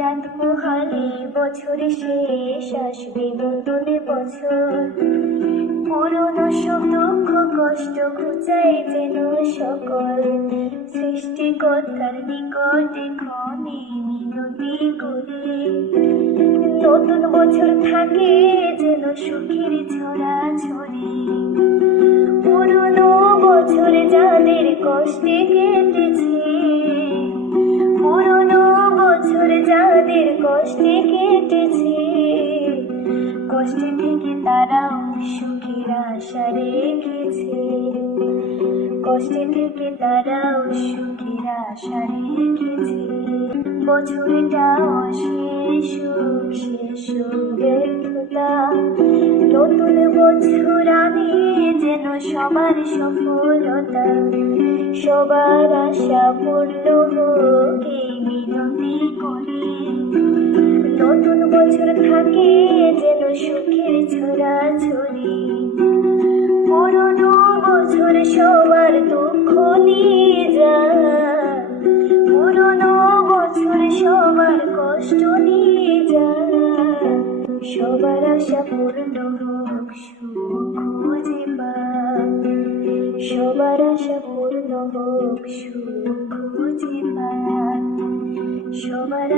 রাত পোহালে বছরে শেষ আসবে নতুন বছর। পুরনো সব দুঃখ কষ্ট ঘুচাই যেন সকল সৃষ্টিকর্তার নিকটে ক্ষণে মিনতি করে। নতুন বছর থাকে যেন সুখের ছড়া ছড়ে। পুরনো বছরে যাদের কষ্টে কেটেছে, পুরনো বছর যাদের কষ্টে কেটেছে, কষ্টে থেকে তারাও সুখের আশা রেখেছে। কষ্টে থেকে তারাও সুখের আশা রেখেছে। বছরটা শেষ হোক, শেষ হোক ব্যর্থতা। নতুন বছর আনে যেন সবার সফলতা, সবার আশা পূর্ণ হোক এই মিনতি করে। নতুন বছর থাকে যেন সুখের ছড়াছড়ি। পুরনো বছর সবার দুঃখ নিয়ে যায়, পুরনো বছর সবার কষ্ট নিয়ে যায়। সবার আশা পূর্ণ হোক, সুখ খুঁজে পায়। সবার আশা পূর্ণ হোক, সুখ খুঁজে পায়। সবার